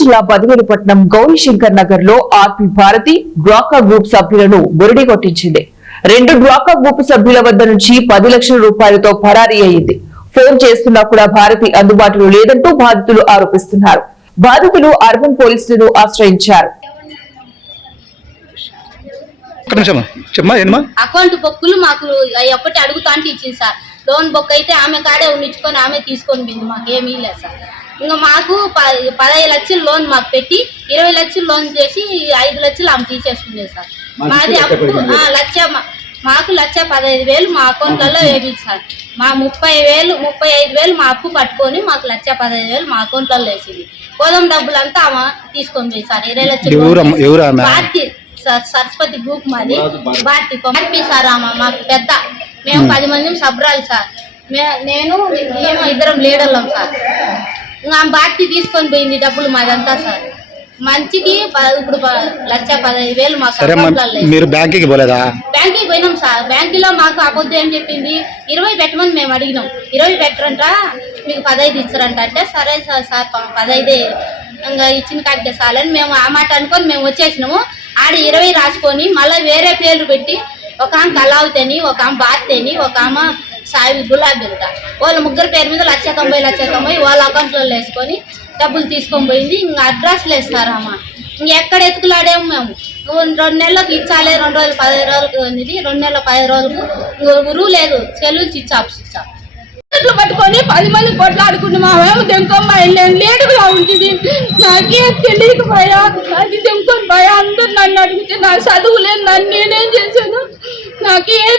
జిల్లా బదివేలుపట్నం గౌరీశంకర్ నగర్ లో ఆర్పి భారతి డ్వాకా గ్రూప్ సభ్యులను బురిడి కొట్టించింది. 2 డ్వాకా గ్రూప్ సభ్యుల వద్ద నుంచి 10 లక్షల రూపాయలతో పరారీ అయింది. ఫోన్ చేస్తున్నా కూడా భారతి అందుబాటులో లేదంటూ బాధితులు ఆరోపిస్తున్నారు. బాధితులు అర్బన్ పోలీసులను ఆశ్రయించారు. అకౌంట్ బొక్కులు మాకు ఒకటి అడుగుతాంటే ఇచ్చింది సార్. లోన్ బొక్ అయితే ఆమె కాడే ఉండించుకొని ఆమె తీసుకొని పోయింది. మాకు ఏమీ లేదు సార్. ఇంకా మాకు 15 లక్షలు లోన్ మాకు పెట్టి 20 లక్షలు లోన్ చేసి 5 లక్షలు ఆమె తీసేసుకునేది సార్. మాది అప్పుడు మాకు 1,15,000 మా అకౌంట్లలో వేపింది సార్. మా 35,000 మా అప్పు పట్టుకొని మాకు 1,15,000 మా అకౌంట్లలో వేసింది. పోదాం డబ్బులంతా ఆమె తీసుకొని పోయి సార్. 20 లక్షలు భారతి సార్, సరస్వతి గ్రూప్ మాది. భారతి సార్ ఆమె మాకు పెద్ద. మేము 10 మంది సబ్రాలు సార్. నేను ఇద్దరం లీడర్లం సార్. ఇంకా భారతి తీసుకొని పోయింది డబ్బులు మాదంతా సార్. మంచికి ఇప్పుడు 1,15,000 మాకు మీరు బ్యాంకుకి పోలేదా? బ్యాంకుకి పోయినాం సార్. బ్యాంకులో మాకు అబద్ధం ఏం చెప్పింది, 20 పెట్టమని మేము అడిగినాం. 20 పెట్టరంట, మీకు 15 ఇచ్చారంట. అంటే సరే సార్ 15 ఇంకా ఇచ్చిన కాడికే సాలని మేము ఆ మాట అనుకొని మేము వచ్చేసినాము. ఆడ 20 రాసుకొని మళ్ళీ వేరే పేర్లు పెట్టి ఒక ఆమె కళావతిని, ఒక ఆమె భారతిని, ఒక ఆమె సాయి గులాబీ అంట. వాళ్ళ ముగ్గురు పేరు మీద 1,90,000 వాళ్ళ అకౌంట్లో వేసుకొని డబ్బులు తీసుకొని పోయింది. ఇంకా అడ్రస్లు వేస్తారు అమ్మ. ఇంకెక్కడ ఎత్తుకులాడేమో మేము. 2 నెలలకు ఇచ్చాలి, 2 రోజులు 15 రోజులకు అనేది 2 నెలల 15 రోజులకు ఊరు లేదు. సెలవులు ఇచ్చాప్స్ ఇచ్చా పట్టుకొని 10 మంది కొట్లాడుకున్నాము. దెంకొమ్మ లేటుగా ఉంటుంది. నాకేం తెలియకపోయా, నాకు దెంకొని పోయా. అందరు నన్ను అడిగితే నా చదువు లేదు, నన్ను నేనేం చేశాను, నాకేం